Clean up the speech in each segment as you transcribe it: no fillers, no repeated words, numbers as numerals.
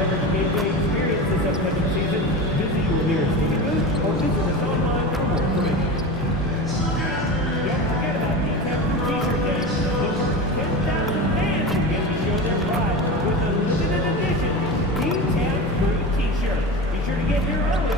leverage gateway experience this upcoming season, visit your nearest ticket booth or visit us online for more information. Don't forget about Decaf T-shirt Day. Over 10,000 fans will get to show their pride with a limited edition D-Town Crew T-shirt. Be sure to get here early.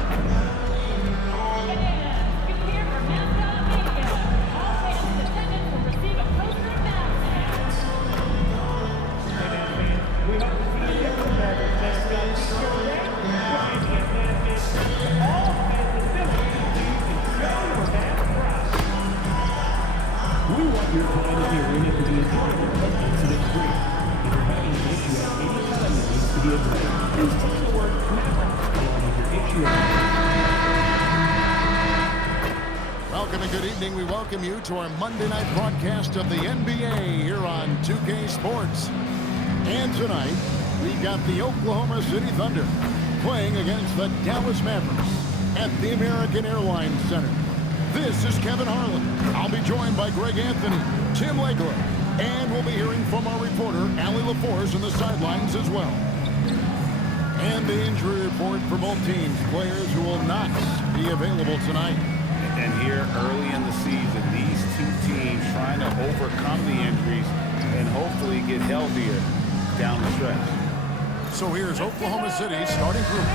We want your time at the arena to be enjoyable and incident-free. If you're having an issue at any time that needs to be addressed, please text the word Maverick along with your issue. Welcome and good evening. We welcome you to our Monday night broadcast of the NBA here on 2K Sports. And tonight, we've got the Oklahoma City Thunder playing against the Dallas Mavericks at the American Airlines Center. This is Kevin Harlan. I'll be joined by Greg Anthony, Tim Legler, and we'll be hearing from our reporter, Allie LaForce, on the sidelines as well. And the injury report for both teams, players who will not be available tonight. And here early in the season, these two teams trying to overcome the injuries and hopefully get healthier down the stretch. So here's Oklahoma City's starting group.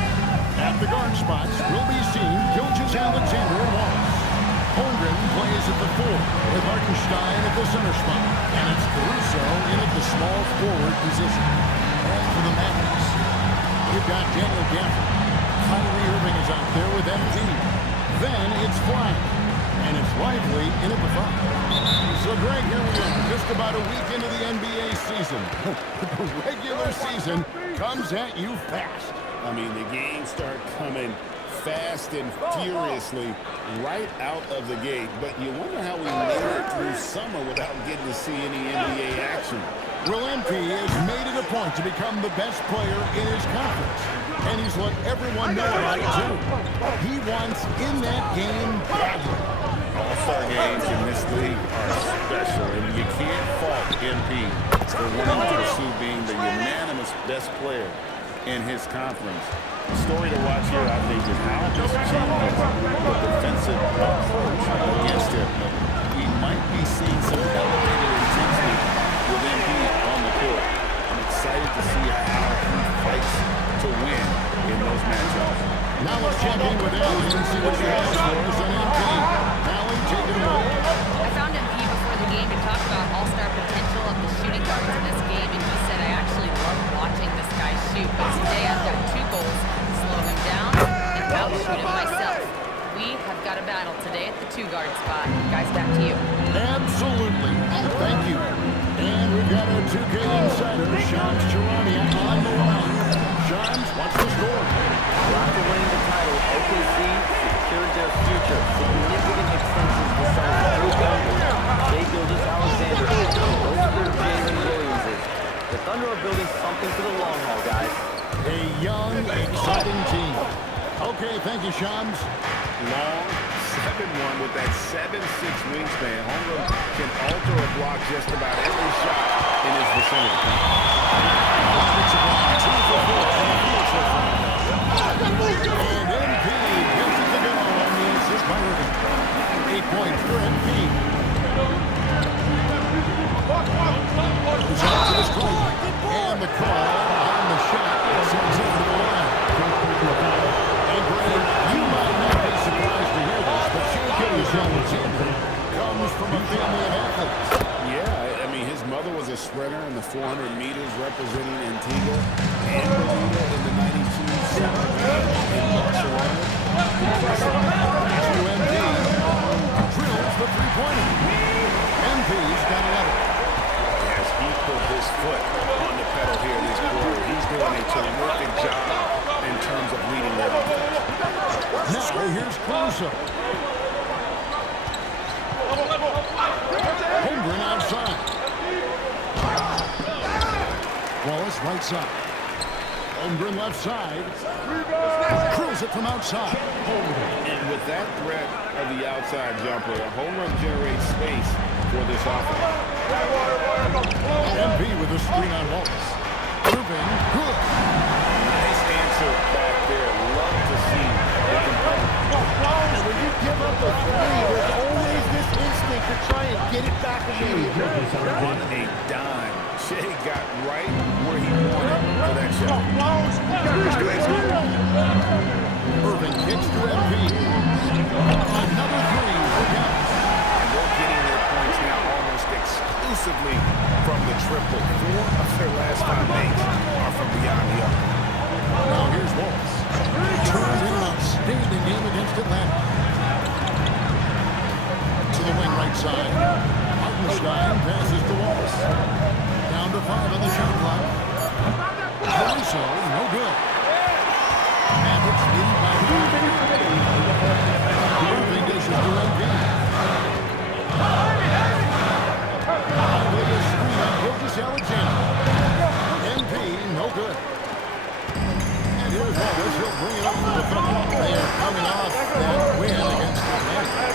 At the guard spots, we'll be seeing Gilgeous-Alexander and Wallace. Holmgren plays at the 4 with Hartenstein at the center spot. And it's Caruso in at the small forward position. And for the Mavericks, you've got Daniel Gafford. Kyrie Irving is out there with MP. Then it's Flack. And it's Lively in at the 5. So Greg, here we are, just about a week into the NBA season. The regular season comes at you fast. I mean, the games start coming fast and furiously right out of the gate. But you wonder how we made it through summer without getting to see any NBA action. Well, MP has made it a point to become the best player in his conference. And he's let everyone know about it, too. He wants in that game badly. All-Star games in this league are special, and you can't fault MP for wanting to pursue being the unanimous best player in his conference. The story to watch here, I think, is how this changes the defensive approach against him. We might be seeing some elevated intensity with MP on the court. I'm excited to see how he fights to win in those matchups. Now let's check in with Allie and see what she has for us on MP. Allie, take it away. I found MP before the game to talk about all-star potential of the shooting guards in this game, and he said, I actually love watching this guy shoot, but today I've got 2 goals, slow him down and out-shoot him myself. We have got a battle today at the 2-guard spot. Guys, back to you. Absolutely. Thank you. And we've got our 2K insider, Shams Charania, on the line. Shams, what's the score? After winning the title, OKC secured their future. Significant extensions to some Drew Gooden, Shai Gilgeous-Alexander, both of their Jalen Williamses. The Thunder are building something for the long haul, guys. A young, exciting team. Okay, thank you, Shams. Long, 7'1" with that 7'6" wingspan. Holmgren can alter or block just about every shot in his vicinity. And MP gets it to go on the assist by Irving. 8 points for MP. He's out to the screen. And the call on the shot sends him to the line. And Greg, you might not be surprised to hear this, but Shai Gilgeous-Alexander comes from a family of athletes. Yeah, I mean, his mother was a sprinter in the 400 meters representing Antigua and Bermuda in the 92 summer in Barcelona. UMD drills the three-pointer. MP's got 11. As he put his foot on the pedal here this quarter, he's doing a terrific job in terms of leading their offense. Now here's Caruso. Holmgren outside. Wallace right side. Holmgren left side. Drills it from outside. Holmgren. And with that threat of the outside jumper, Holmgren generates space for this offense. MP with a screen on Wallace. Irving, good. immediately on a dime. Shea got right where he wanted for that shot. Irving kicks to MP. Another three for Dallas. And they're getting their points now almost exclusively from the triple. 4 of their last 5 makes are from beyond the arc. Now here's Wallace. Turned in an outstanding game against Atlanta. To the wing right side. Hartenstein passes to Wallace. Down to 5 on the shot clock. Caruso, no good. Mavericks lead by 5. Irving dishes to MP. With a screen on Gilgeous-Alexander. MP, no good. And here's Wallace. He'll bring it up to the front. They are coming off that win against Atlanta.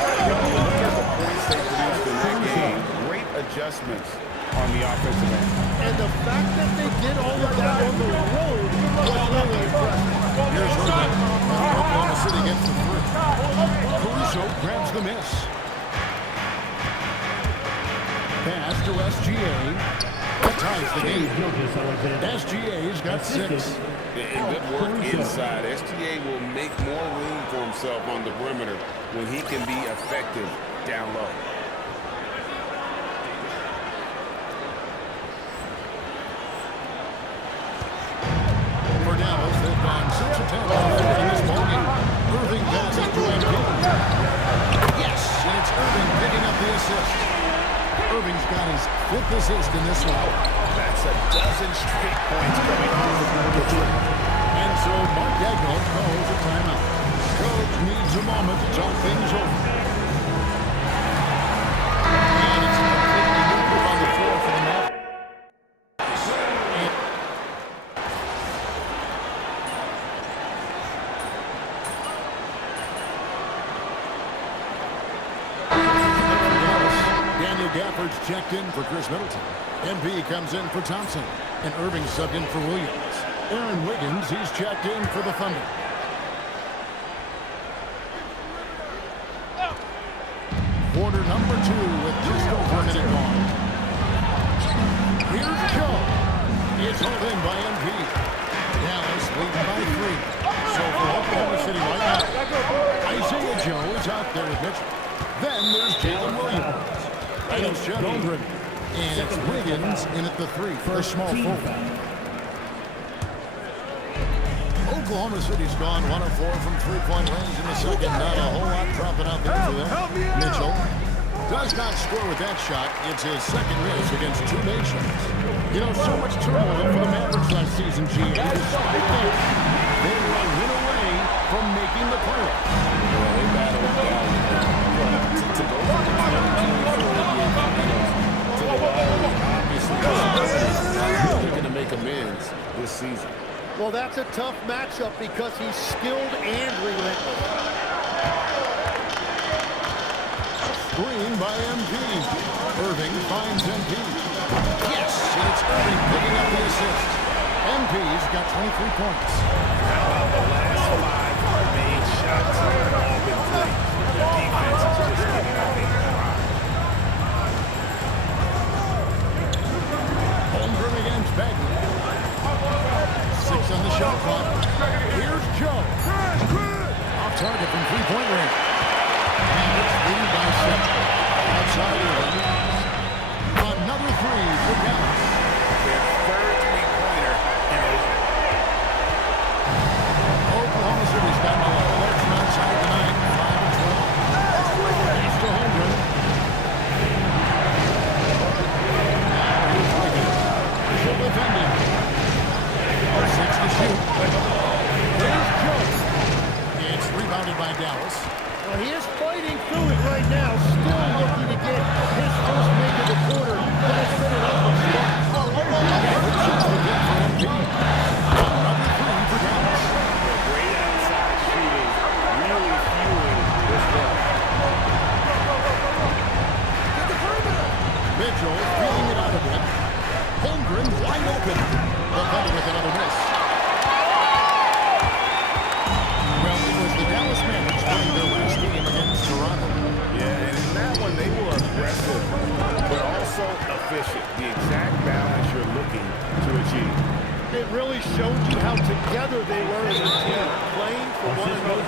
Look at the points they produced in that game. Great adjustments on the offensive end. And the fact that they did all of that on the road was really impressive. Here's Irving. Oklahoma City gets the three. Caruso grabs the miss. Pass to SGA. That ties the game. SGA's got 6. And good work inside. SGA will make more room for himself on the perimeter when he can be effective down low. For Dallas, they've gone 6 attempts in this ballgame. Irving passes to MP. Yes, and it's Irving picking up the assist. Irving's got his 5th assist in this one. That's a dozen straight points coming off the trip. And so Mark Daigneault calls a timeout. Coach needs a moment to talk things over. And it's completely neutral on the floor for the Mavericks. Daniel Gafford's checked in for Chris Middleton. MP comes in for Thompson. And Irving subbed in for Williams. Aaron Wiggins, he's checked in for the Thunder. Quarter number 2 with just over a minute gone. Here's Joe. It's hauled in by MP. Dallas leading by 3. So for Oklahoma City right now, Isaiah Joe is out there with Mitchell. Then there's Jalen Williams. And it's Chet Holmgren. And it's Wiggins in at the 3 for a small forward. Oklahoma City's gone 1 of 4 from 3-point range in the second. Not a whole lot dropping out there for them. Mitchell does not score with that shot. It's his second miss against 2 nations. You know, so much turmoil for the Mavericks last season, G. Despite that, they were a win away from making the playoffs. Well, they battled to go from the 24 to the lottery. Obviously, they're going to make amends this season. Well, that's a tough matchup because he's skilled and relentless. Screen by MP. Irving finds MP. Yes, and it's Irving picking up the assist. MP's got 23 points. The last 5 made shots have all been played. The defense is just giving up a drive. Holmgren against Bagley. 6 on the shot clock. Here's Joe. Off target from 3-point range. And it's leading by 7. Outside Irving. Another 3 for Dallas. Their third three-pointer in a row. Oklahoma City's got the alerts from outside tonight. 5 and 12. Pass to Holmgren. Now here's Wiggins. Still defending. 6 to shoot. There's Joe. It's rebounded by Dallas. Well, he is fighting through it right now, still looking to get his first make of the quarter. But it's been an ugly start. Gafford shoots the big for MP. Another 3 for Dallas. Great outside shooting, really fueling this run. Mitchell feeling it out of him. Holmgren wide open. The Thunder with another miss. Well, it was the Dallas Mavericks playing their last game against Toronto. Yeah, and in that one, they were aggressive, but really showed you how together they were as a team, playing for one another.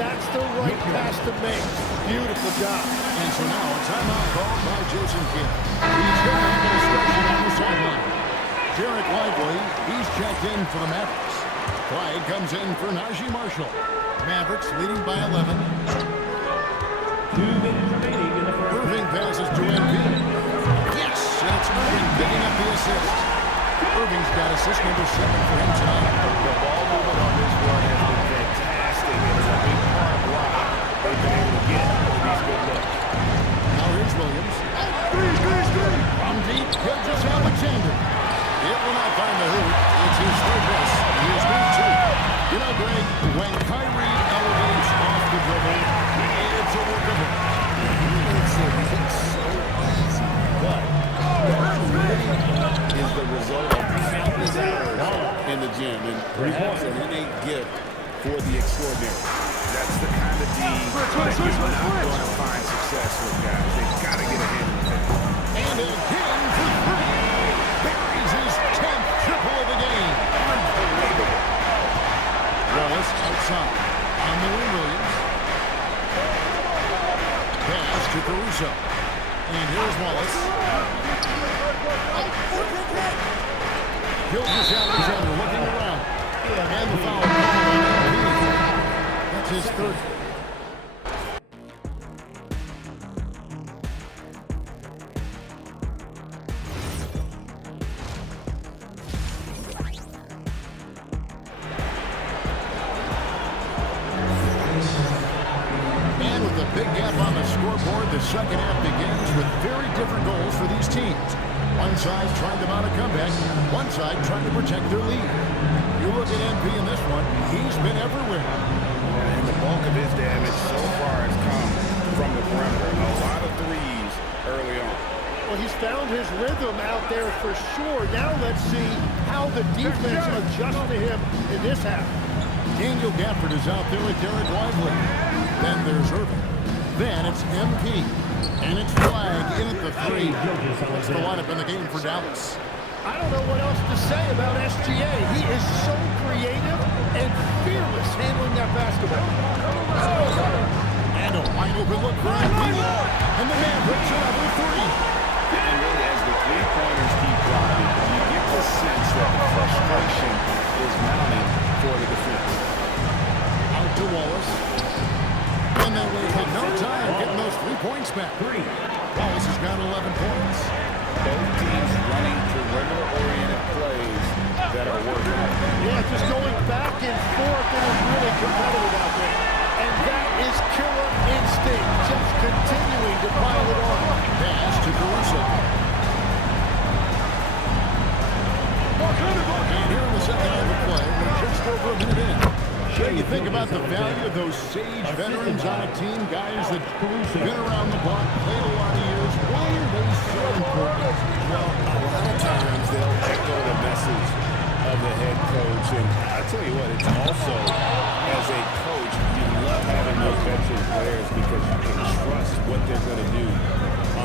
That's the right pass to make. Beautiful job. And so now a timeout called by Jason Kidd. He's going to have a discussion on the sideline. Derek Lively, he's checked in for the Mavericks. Clyde comes in for Najee Marshall. Mavericks leading by 11. 2 minutes remaining in the first. Irving passes to Embiid. Yes, and it's Irving picking up the assist. Irving's got assist number 7 for him tonight. The ball movement on this run has been fantastic, and it's a big part of why they've been able to get these good looks. Now here's Williams. From deep, Gilgeous Alexander. It will not find the hoop. It's his third miss. He has made 2. You know, Greg, when Kyrie elevates off the dribble, it's a work of art. He makes it look so easy, but that really is the result of countless hours in the gym and perhaps an innate gift for the extraordinary. That's the kind of deed that you're not going to find success with, guys. They've got to get a hand in that. And again for 3. Buries his 10th triple of the game. Unbelievable. Wallace outside. On the wing, Williams. Pass to Caruso. And here's Wallace. Gilgeous Alexander looking around. And the foul called on Embiid. That's his third. And with a big gap on the scoreboard, the second half begins with very different goals for these teams. One side trying to mount a comeback, one side trying to protect their lead. You look at MP in this one, he's been everywhere. And the bulk of his damage so far has come from the perimeter. A lot of threes early on. Well, he's found his rhythm out there for sure. Now let's see how the defense adjusts to him in this half. Daniel Gafford is out there with Derek Lively. Then there's Irving. Then it's MP. And it's Flag in at the 3. That's the lineup in the game for Dallas. I don't know what else to say about SGA. He is so creative and fearless handling that basketball. And a wide open look for MP. And the Mavericks are up with 3. And really, as the three-pointers keep dropping, you get the sense that the frustration is mounting for the defense. Out to Wallace. And they wasted no time getting those 3 points back. Wallace has got 11 points. Both teams running perimeter-oriented plays that are working. Yeah, just going back and forth, and it's really competitive out there. And that is killer instinct, just continuing to pile it on. Pass to Caruso. And here in the second half of play, we're just over a minute in. What do you think about the value of those sage veterans on a team, guys that been around the block, played a lot of years? Why are they so important? Well, a lot of times they'll echo the message of the head coach. And I tell you what, it's also, as a coach, you love having those veteran players because you can trust what they're going to do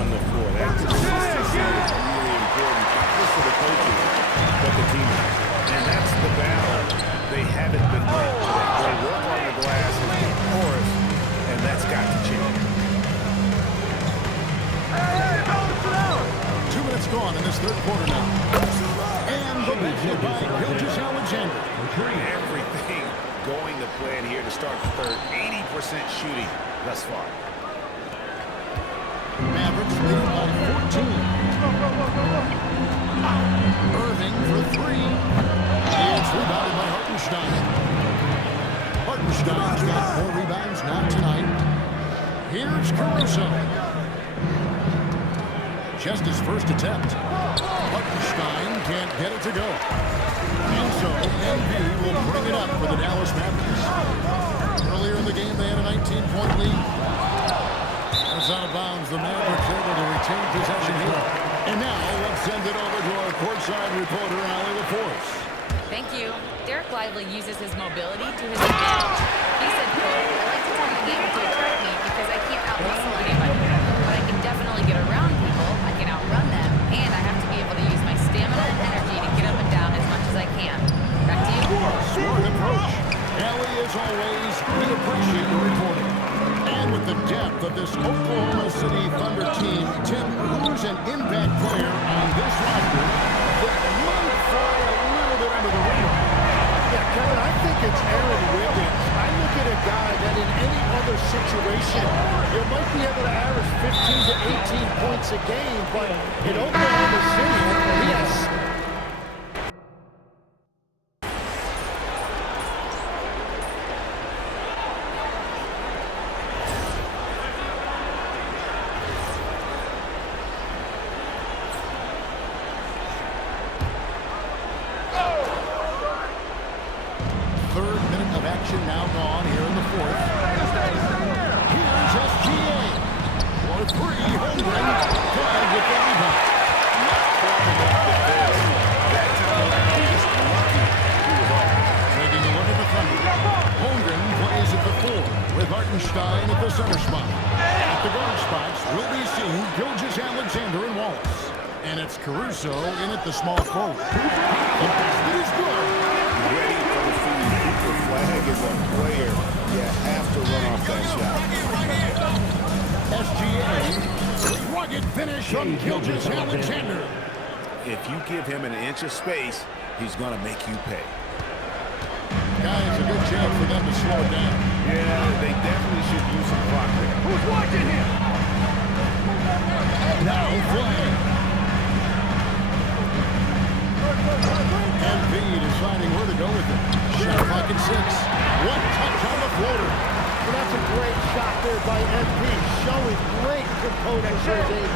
on the floor. That consistency is really important, not just for the coaches, but the teammates. And that's the battle they haven't been playing today. They work on the glass as the chorus, and that's got to change. 2 minutes gone in this third quarter now. And the basket by Gilgeous Alexander. Everything going to plan here to start the third. 80% shooting thus far. Mavericks leading by 14. Irving for 3. It's rebounded by Hartenstein. Hartenstein's got 4 rebounds now tonight. Here's Caruso. Just his first attempt. Hartenstein can't get it to go. And so, MB will bring it up for the Dallas Mavericks. Earlier in the game, they had a 19-point lead. It's out of bounds. The Mavericks able to retain possession here. And now, let's send it over to our courtside reporter, Allie LaForce. Thank you. Derek Lively uses his mobility to his advantage. He said, quote, I like to time the game to attract me because I can't out-muscle anybody. But I can definitely get around people, I can outrun them, and I have to be able to use my stamina and energy to get up and down as much as I can. with this Oklahoma City Thunder team. Tim, who's an impact player on this roster that might fly a little bit under the radar? Yeah, Kevin, I think it's Aaron Wiggins. I look at a guy that in any other situation, you might be able to average 15 to 18 points a game, but in Oklahoma City, he has... Third minute of action now gone here in the fourth. Here's SGA. For three, Holmgren. Flag with the rebound. That time around, he just lucky he was off. Taking a look at the Thunder. Holmgren plays at the four with Hartenstein at the center spot. At the guard spots will be seen Gilgeous-Alexander and Wallace. And it's Caruso in at the small forward. The basket is good. Ready for the feed. The flag is a player. You have to run off that shot. SGA, rugged finish from Gilgeous-Alexander. If you give him an inch of space, he's going to make you pay. Guys, a good chance for them to slow it down. Yeah, they definitely should use some clock there. Who's watching him? Now flag. MP deciding where to go with it. Shot clock at 6. One touch on the floater. Well, that's a great shot there by MP, showing great composure for his age.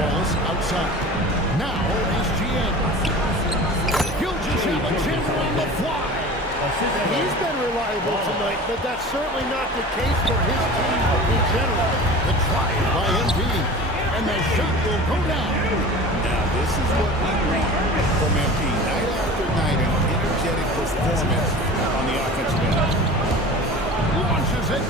Wallace outside. Now SGA. Gilgeous-Alexander on the fly. He's been reliable tonight, but that's certainly not the case for his team in general. The try by MP. And the shot will go down. Now, this is what we want from MP. Night after night, an energetic performance on the offensive end. Launches it.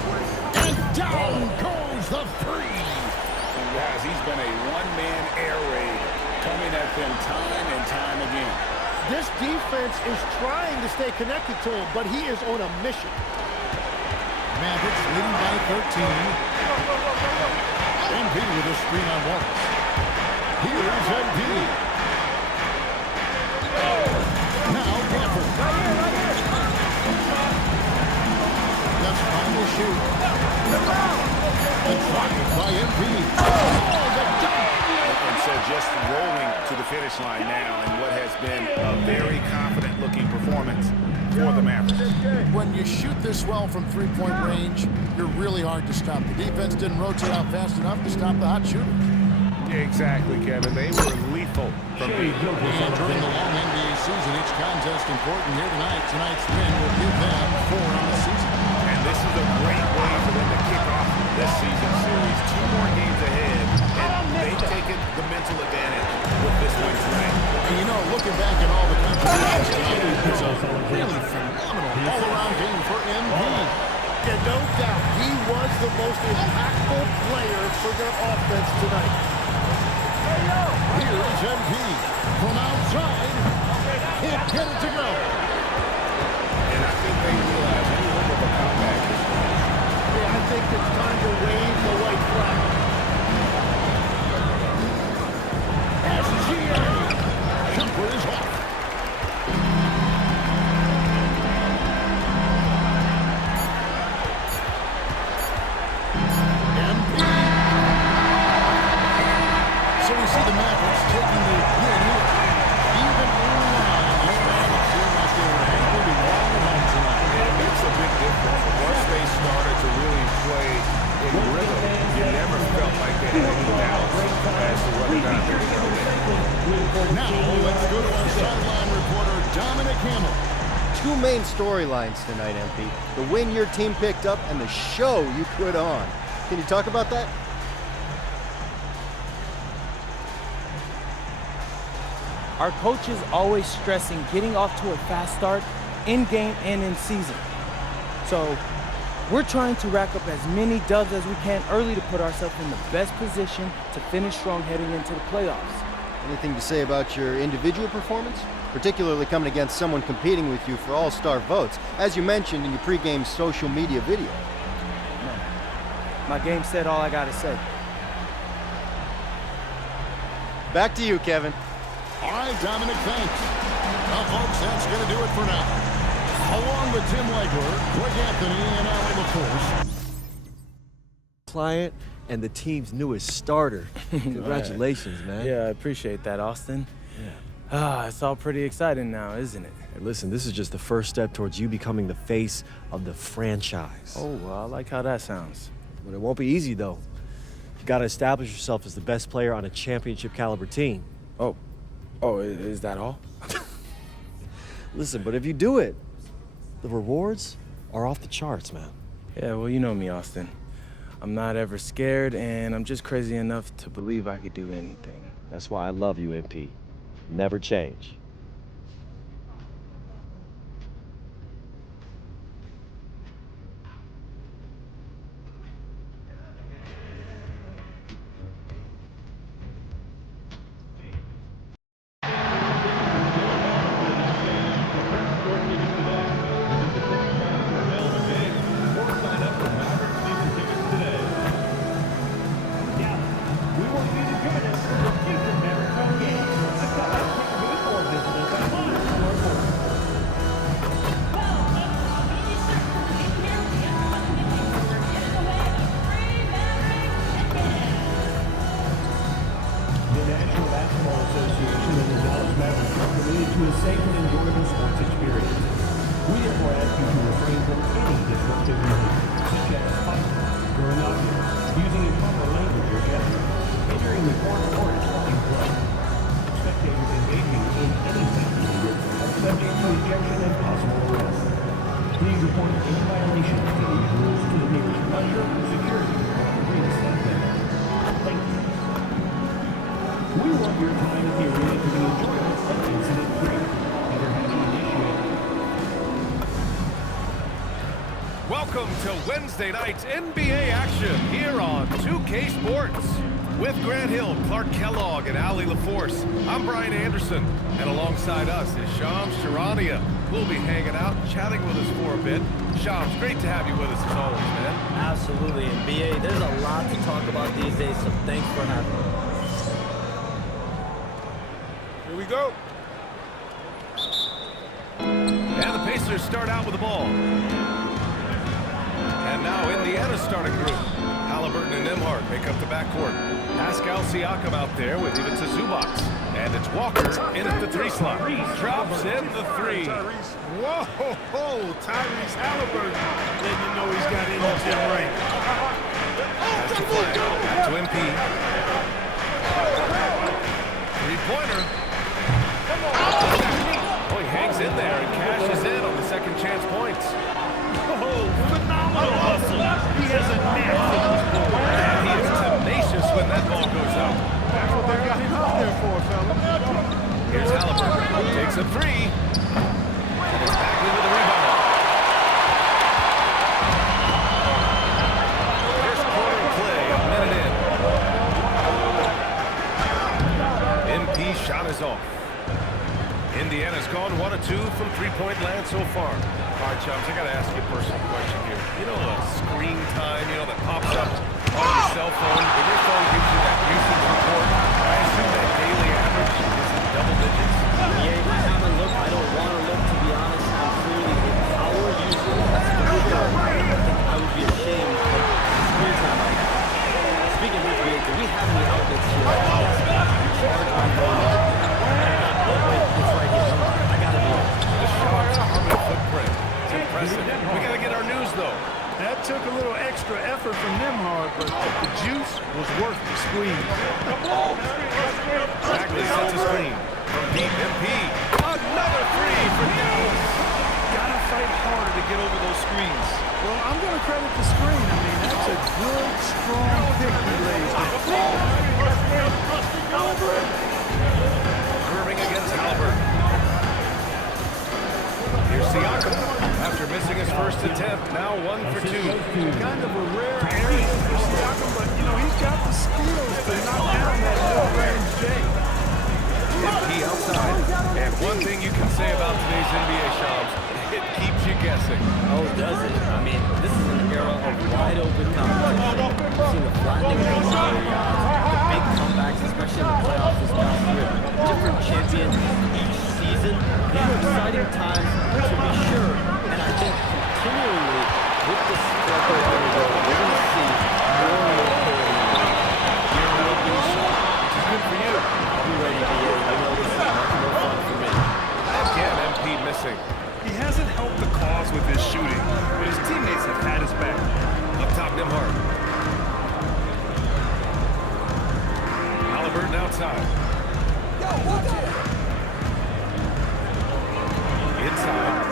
And down goes the three. And guys, he's been a one-man air raid coming at them time and time again. This defense is trying to stay connected to him, but he is on a mission. Mavericks leading by 13. MP with a screen on Wallace. Here's MP. Now Gafford. That's final shoot. The try by MP. Oh, the dunk! And so just rolling to the finish line now in what has been a very confident-looking performance for the Mavericks. When you shoot this well from three-point range, you're really hard to stop. The defense didn't rotate out fast enough to stop the hot shooter. Exactly, Kevin. They were lethal from deep. And during the long NBA season, each contest important here tonight. Tonight's win will give them 4 on the season. And this is a great way for them to kick off this season series. 2 more games ahead, and they've taken the mental advantage with this win tonight. And you know, looking back at all the contributions tonight, it's a really phenomenal all-around game for MP. And no doubt, he was the most impactful player for their offense tonight. Here's MP from outside. Can't get it to go. And I think they realize any hope of a comeback is Yeah, I think it's time to wave the white flag. SGA. Jumper is off. MP. So we see the Mavericks taking the win here. Even early on in this game, it seemed like they were able to walk it home tonight. It makes a big difference. Once they started to really play in rhythm, you never felt like they had any doubts as to whether or not they were going to win. Now, let's go to our sideline reporter, Dominic Hamill. 2 main storylines tonight, MP. The win your team picked up and the show you put on. Can you talk about that? Our coach is always stressing getting off to a fast start in game and in season. So we're trying to rack up as many dubs as we can early to put ourselves in the best position to finish strong heading into the playoffs. Anything to say about your individual performance? Particularly coming against someone competing with you for all-star votes, as you mentioned in your pregame social media video. No. My game said all I gotta say. Back to you, Kevin. All right, Dominic, thanks. Well, folks, that's going to do it for now. Along with Tim Legler, Greg Anthony, and Allie LaForce. Client and the team's newest starter. Congratulations, man. Yeah, I appreciate that, Austin. It's all pretty exciting now, isn't it? Hey, listen, this is just the first step towards you becoming the face of the franchise. Oh, well, I like how that sounds. But it won't be easy, though. You got to establish yourself as the best player on a championship caliber team. Oh, is that all? Listen, but if you do it, the rewards are off the charts, man. Yeah, well, you know me, Austin. I'm not ever scared, and I'm just crazy enough to believe I could do anything. That's why I love you, MP. Never change. Welcome to Wednesday night's NBA action here on 2K Sports. With Grant Hill, Clark Kellogg, and Allie LaForce, I'm Brian Anderson, and alongside us is Shams Charania, who'll be hanging out, chatting with us for a bit. Shams, great to have you with us as always, man. Absolutely, and BA, there's a lot to talk about these days, so thanks for having me. Here we go. And the Pacers start out with the ball. And now Indiana's starting group. Halliburton and Nembhard make up the backcourt. Pascal Siakam out there with Ivica Zubac. And it's Walker in at the three slot. Drops in the three. Whoa, Tyrese Halliburton letting you know he's got energy and range. That's the flag. Back to MP. Three-pointer. Oh, he hangs in there and cashes in on the second chance points. Oh, phenomenal hustle. He has a knack for those balls. And he is tenacious when that ball goes out. That's what they got him out there for, fella. Here's Halliburton. Takes a three. And it's Bagley with the rebound. First quarter of play, a minute in. MP shot is off. Indiana's gone 1 of 2 from three-point land so far. All right, Chums, I got to ask you a personal question here. You know the screen time, that pops up on your cell phone, when your phone gives you that usage report, I assume that daily average is in double digits? Yeah, we haven't looked. I don't want to look, to be honest. I'm clearly a power user. That's the good part. I think I would be ashamed of the screen time I have. Speaking of which, do we have any outlets here? Charge my phone. Wait, it's right here. I got to do it. The shot's a carbon footprint. It's impressive. We got to get our news, though. That took a little extra effort from Nembhard, but the juice was worth the squeeze. Bagley sets a screen. From deep, MP. Another three for Dallas. Gotta fight harder to get over those screens. Well, I'm gonna credit the screen. I mean, that's a good, strong pick he lays there. Curving against Halliburton. Here's Siakam. After missing his first attempt, now 1 for 2. Kind of a rare area for Siakam, but, he's got the skills to knock down that mid-range J. One thing you can say about today's NBA, Shams, it keeps you guessing. Oh, does it? I mean, this is an era of wide open competition. We've seen the flattening of the lottery odds, the big comebacks, especially in the playoffs this past year. Different champions each season. These are exciting times to be sure. And I think continually with this record, we're going to see more and more parity. You're not being shot, which is good for you. I'll be ready to hear. I know this is much more fun for me. Again, MP missing. He hasn't helped the cause with his shooting, but his teammates have had his back. Up top, Nembhard. Halliburton outside. Inside.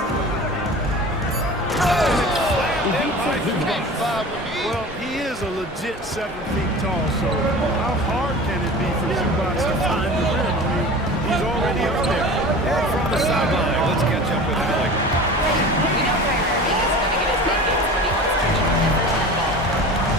Well, he is a legit 7 feet tall, so how hard can it be for Zubac to find the rim? I mean, he's already up there. And from the sideline, let's catch up with Alec. We know Kyrie Irving is going to get his buckets, but he wants to keep efforts that ball.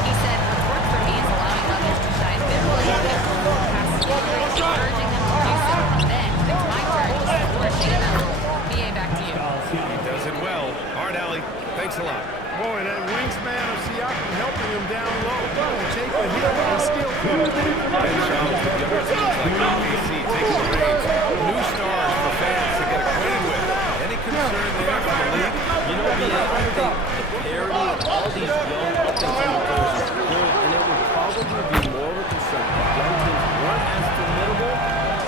He said, what's worked for me is allowing others to shine their light and passes, encouraging them to do so. And then it's my turn to start pushing them out. BA, back to you. He does it well. Hard alley. Thanks a lot. Boy, that wingspan of Siakam helping him down low. Take a hit and steal. And Shams with the other teams like OKC taking the reins. New stars for fans to get acquainted with. Any concern there for the league? You know, I think the parity of all these young up-and-coming players is good, and it would probably be more of a concern if young teams weren't as formidable.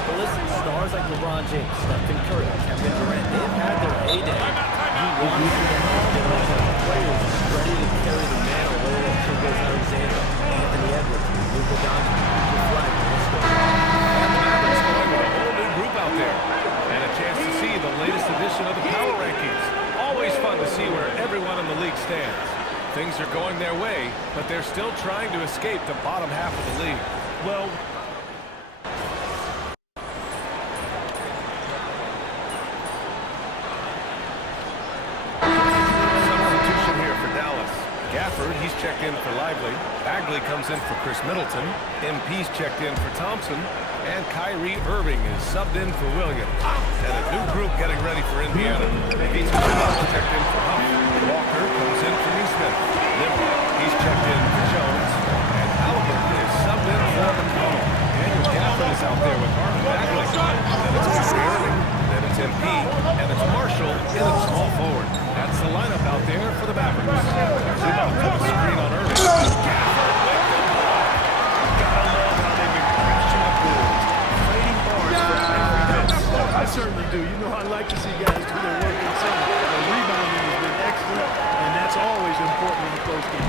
But listen, stars like LeBron James, Stephen Curry, Kevin Durant, they've had their heyday. You want to see them have generational players ready to carry the mantle, whether it's Gilgeous Alexander, Anthony Edwards, Luka Doncic, Cooper Flag, and let's go. And the Mavericks going with a whole new group out there. And a chance to see the latest edition of the Power Rankings. Always fun to see where everyone in the league stands. Things are going their way, but they're still trying to escape the bottom half of the league. Well, Substitution here for Dallas. Gafford, he's checked in for Lively. Bagley comes in for Chris Middleton. MP's checked in for Thompson. And Kyrie Irving is subbed in for Williams. And a new group getting ready for Indiana. He's checked in for Huff. Walker comes in for Neesmith. Nembhard, he's checked in for Jones. And Halliburton is subbed in for McConnell. Daniel Gafford is out there with Marvin Bagley. Then it's Kyrie Irving. Then it's MP. And it's Marshall in at small forward. That's the lineup out there for the Mavericks. Zubac put a screen on Irving. Gafford with the block. gotta love how they've been crashing the boards, fighting hard for every miss. I certainly do. You know I like to see guys do their work inside. The rebounding has been excellent, and that's always important in a close game.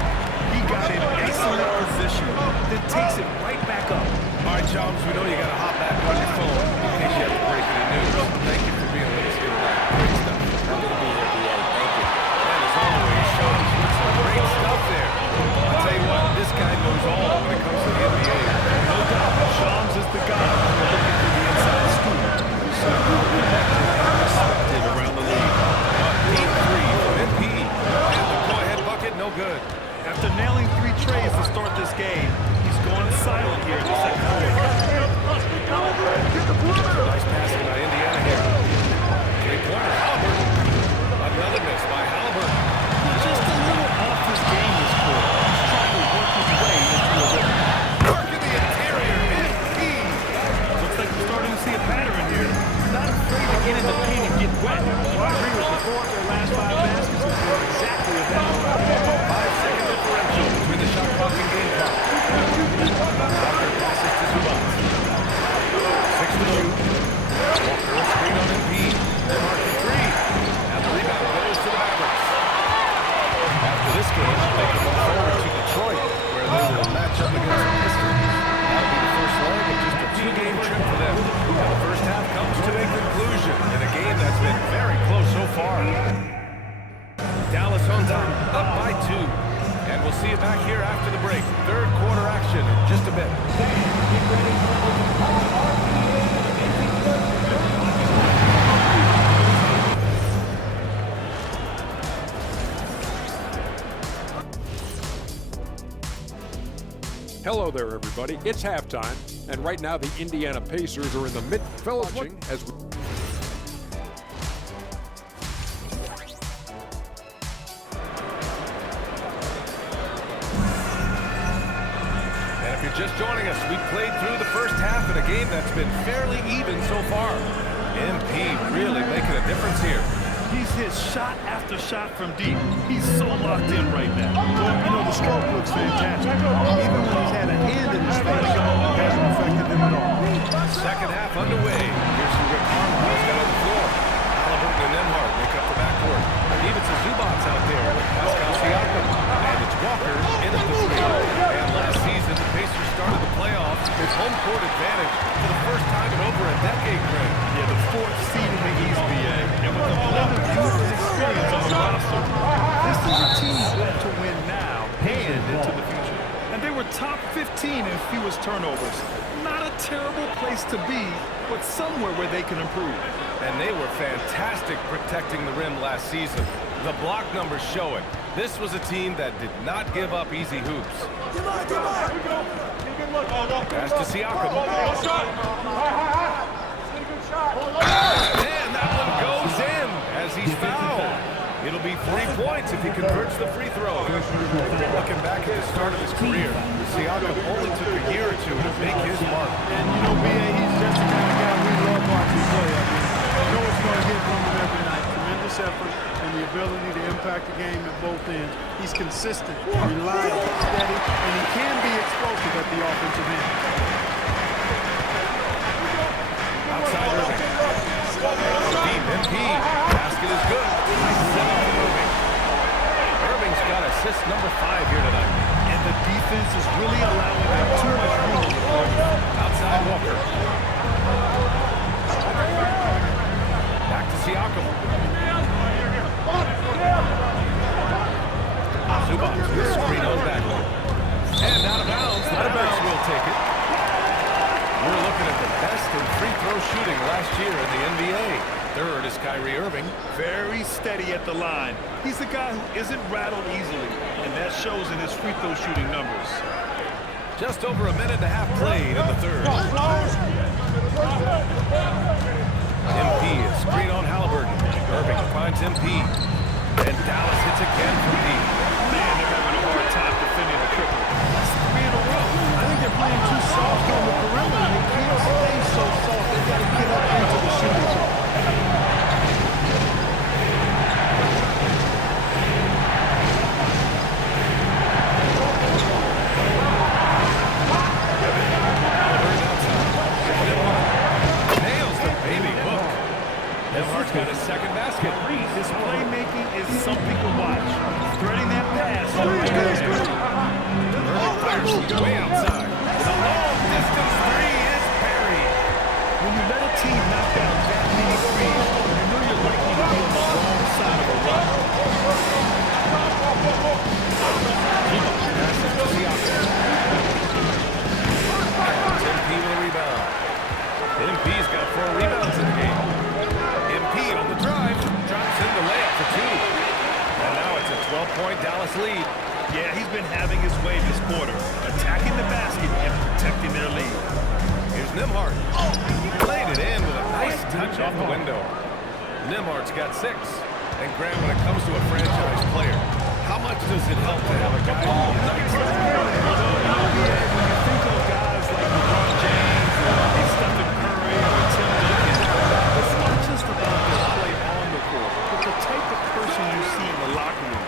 He got in excellent position, then takes it right back up. All right, Chums, we know you got to hop back on your phone in case you have to break any news. Thank you for being with us here tonight. Great stuff. Happy to be here, BA. Thank you. And as always, Chums, with some great stuff there. I'll tell you what, this guy knows all when it comes to the NBA. No doubt, Shams is the guy who's looking for the inside scoop. So respected around the league. Deep three from MP. And the go-ahead bucket, no good. After nailing 3 trays to start this game, he's gone silent here in the second quarter. Nice passing by Indiana here. Three-pointer, Halliburton. Another miss by Halliburton. Just a little off his game this quarter. He's trying to work his way into a rhythm. Work in the interior, MP. Looks like we're starting to see a pattern here. Not afraid to get in the paint and get wet. Well, I agree with you. 4 of their last 5 baskets have been exactly at that moment. 5-second differential between the shot clock and game clock. Walker passes to Zubac. 6 to shoot. Walker, a screen on MP. They're marking 3. And the rebound goes to the Mavericks. After this game, they can move forward to Detroit, where they will match up against the Pistons. That'll be the first leg of just a 2-game trip for them. And the first half comes to a conclusion in a game that's been very close so far. Dallas on top, up by 2. And we'll see you back here after the break. Third quarter action in just a bit. Hello there, everybody. It's halftime, and right now the Indiana Pacers are in the mid-felching as we we played through the first half in a game that's been fairly even so far. MP really making a difference here. He's hit shot after shot from deep. He's so locked in right now. Well, you know, the stroke looks fantastic. Even when he's had a hand in his face, it hasn't affected him at all. Second half underway. Here's who Rick Carlisle's got on the floor. Halliburton and Nembhard make up the backcourt. Davidson Zubac's out there with Pascal Siakam. And it's Walker in at the three. And last season, the Pacers started the playoffs with home court advantage for the first time in over a decade, Greg. Yeah, the fourth seed in the East, BA. And with the blend of youth and experience on the roster, this is a team built to win now and into the future. And they were top 15 in fewest turnovers. Not a terrible place to be, but somewhere where they can improve. And they were fantastic protecting the rim last season. The block numbers show it. This was a team that did not give up easy hoops. Pass to Siakam. And that one goes in as he's fouled. It'll be 3 points if he converts the free throw. Looking back at the start of his career, Siakam only took a year or two to make his mark. And, you know, B.A., he's just the kind of guy we love watching play. I mean, you know what's going to get from him every night. Tremendous effort and the ability to impact the game at both ends. He's consistent, reliable, steady, and he can be explosive at the offensive end. Outside Irving. Deep, MP. Basket is good. Nice setup from Irving. Irving's got assist number 5 here tonight. And the defense is really allowing them too much room. Outside Walker. Back to Siakam. Zubac with screen on Bagley. And out of bounds. The Mavericks will take it. We're looking at the best in free throw shooting last year in the NBA. Third is Kyrie Irving. Very steady at the line. He's a guy who isn't rattled easily, and that shows in his free throw shooting numbers. Just over a minute and a half played in the third. MP is screen on Halliburton. Irving finds MP. And Dallas hits again from deep. Man, they're having a hard time defending the triple. That's 3 in a row. I think they're playing too soft on the perimeter. They can't stay so soft. They got to get up into the shooting zone. Nails the baby hook. Nembhard's got his second basket. His playmaking is something to watch. Threading that pass. Way outside. The long-distance three is buried. When you let a team knock down that many threes, you know you're likely to be on the wrong side of a run. MP with a rebound. MP's got 4 rebounds in the game. MP on the drive. Drops in the layup for 2. And now it's a 12-point Dallas lead. Yeah, he's been having his way this quarter, attacking the basket and protecting their lead. Here's Nembhard. Played it in with a nice touch off the window. Nembhard's got 6. And Graham, when it comes to a franchise player, how much does it help to have a guy who unites the When you think of guys like LeBron James or Stephen Curry or Tim Duncan, it's not just about the play on the court, but the type of person you see in the locker room.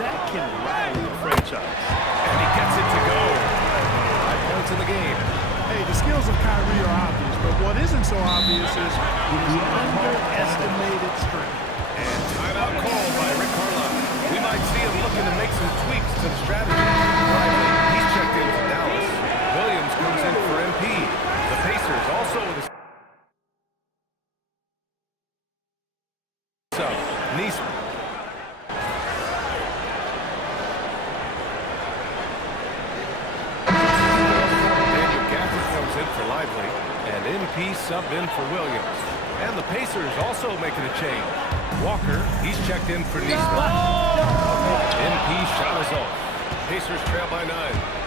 That can rattle a franchise. And he gets it to go. 5 points in the game. Hey, the skills of Kyrie are obvious, but what isn't so obvious is his underestimated strength. And timeout called by Rick Carlisle. We might see him looking to make some tweaks to the strategy. Lively, he's checked in for Dallas. Williams comes in for MP. The Pacers also with a sub. Neesmith. Daniel Gafford comes in for Lively. And MP subbed in for Williams. And the Pacers also making a change. Walker, he's checked in for Neesmith. MP shot is off. Pacers trail by 9.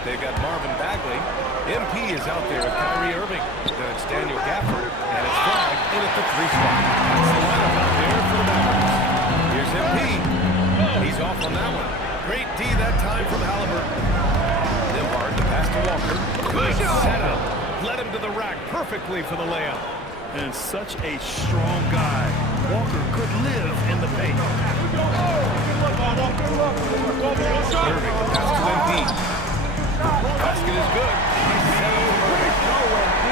They've got Marvin Bagley. MP is out there with Kyrie Irving. Then it's Daniel Gafford, and it's flagged in at the 3 spot. That's the lineup out there for the Mavericks. Here's MP. He's off on that one. Great D that time from Halliburton. Nembhard, the pass to Walker. Good setup. perfectly for the layup. And such a strong guy. Walker could live in the paint. Irving, pass to Embiid. Basket is good. He's set up for Irving.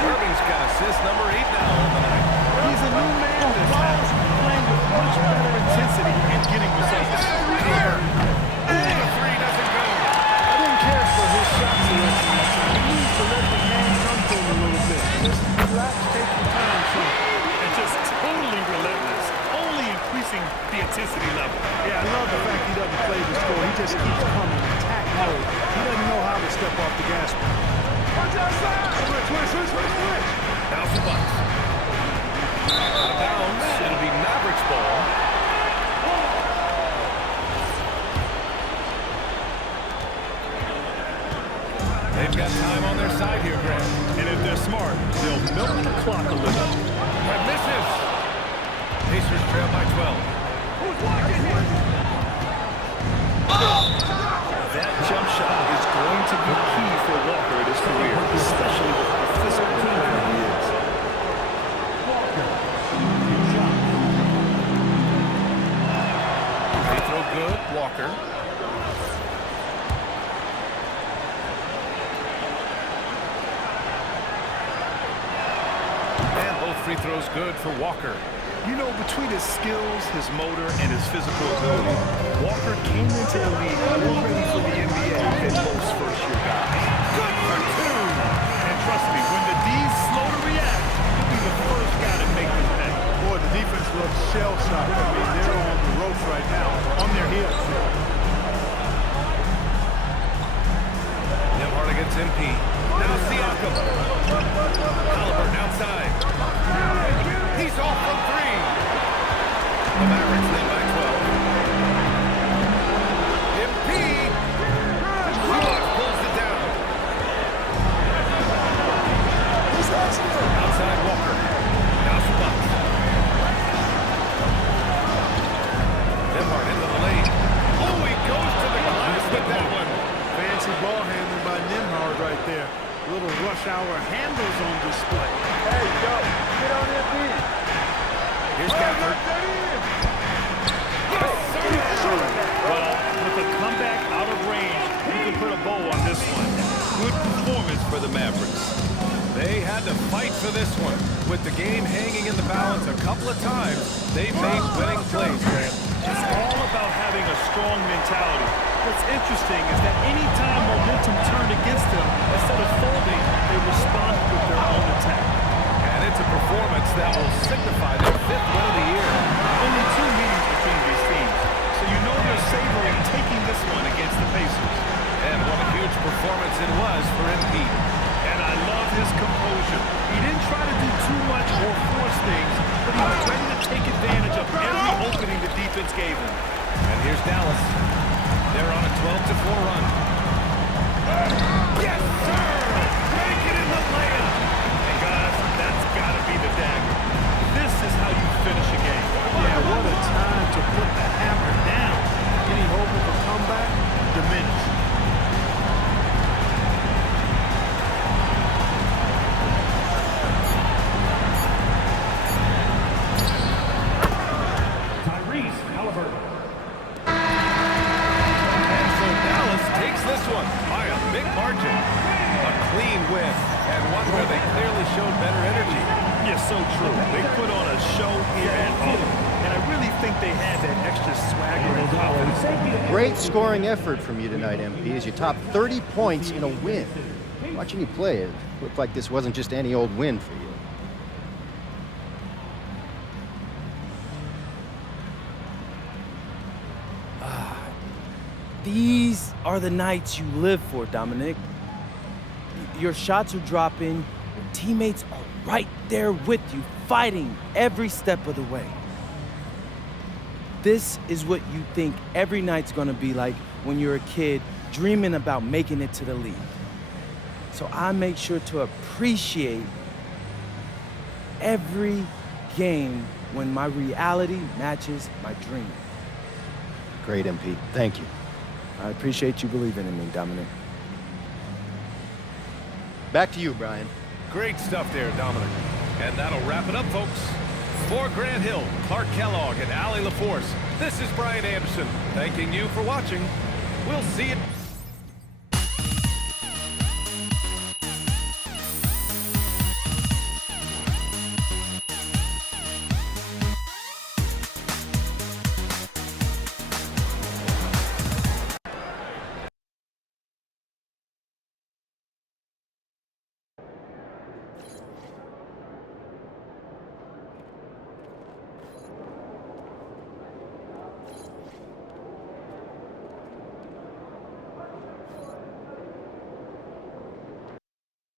Irving's got assist number 8 now on the night. He's a new man this house, playing with much better intensity and getting results. The three doesn't go. I didn't care for his shot selection that time. He needs to let the game come to him a little bit. Just relax, take your time, son. And just totally relentless, only increasing the intensity level. Yeah, I love the fact he doesn't play the score. He just keeps coming, attack mode. He doesn't know how to step off the gas. Switch. Now for Bucks. Out of bounds. It'll be Mavericks ball. They've got time on their side here, Grant. And if they're smart, they'll milk the clock a little. That misses. Pacers trail by 12. That jump shot is going to be key for Walker in his career, especially with the physical player he is. They throw good. Walker. And both free throws good for Walker. You know, between his skills, his motor, and his physical ability, Walker came into the league more ready for the NBA than most first-year guys. Good for 2. And trust me, when the D's slow to react, he'll be the first guy to make them pay. Boy, the defense looks shell-shocked. I mean, they're on the ropes right now, on their heels. Nembhard against MP. Now Siakam. Halliburton outside. He's off from 3. The Mavericks lead by 12. MP. Zubac pulls it down. Outside Walker. Now Zubac. Nembhard into the lane. Oh, he goes to the glass with that one. Fancy ball handling by Nembhard right there. Little rush hour handles on display. Hey, yo, get on that beat. Here's Gafford. Well, with the comeback out of range, you can put a bow on this one. Good performance for the Mavericks. They had to fight for this one. With the game hanging in the balance a couple of times, they made winning plays, Grant. It's all about having a strong mentality. What's interesting is that any time momentum turned against them, instead of folding, they responded with their own attack. And it's a performance that will signify their 5th win of the year. Only 2 meetings between these teams, so you know they're savoring taking this one against the Pacers. And what a huge performance it was for Embiid. And I love his composure. He didn't try to do too much or force things, but he was ready to take advantage of every opening the defense gave him. And here's Dallas. They're on a 12-4 run. Yes, sir! Make it in the layup! And guys, that's got to be the dagger. This is how you finish a game. Yeah, what a time to put the hammer down. Any hope of a comeback? Diminished. Tyrese Halliburton. And so Dallas takes this one by a big margin. A clean win, and one where they clearly showed better energy. Yeah, so true. They put on a show here at home, and I really think they had that extra swagger and confidence. Great scoring effort from you tonight, MP, as you topped 30 points in a win. Watching you play, it looked like this wasn't just any old win for you. These are the nights you live for, Dominic. Your shots are dropping, your teammates are right there with you, fighting every step of the way. This is what you think every night's gonna be like when you're a kid dreaming about making it to the league. So I make sure to appreciate every game when my reality matches my dream. Great, MP. Thank you. I appreciate you believing in me, Dominic. Back to you, Brian. Great stuff there, Dominic. And that'll wrap it up, folks. For Grant Hill, Clark Kellogg, and Allie LaForce, this is Brian Anderson, thanking you for watching. We'll see you.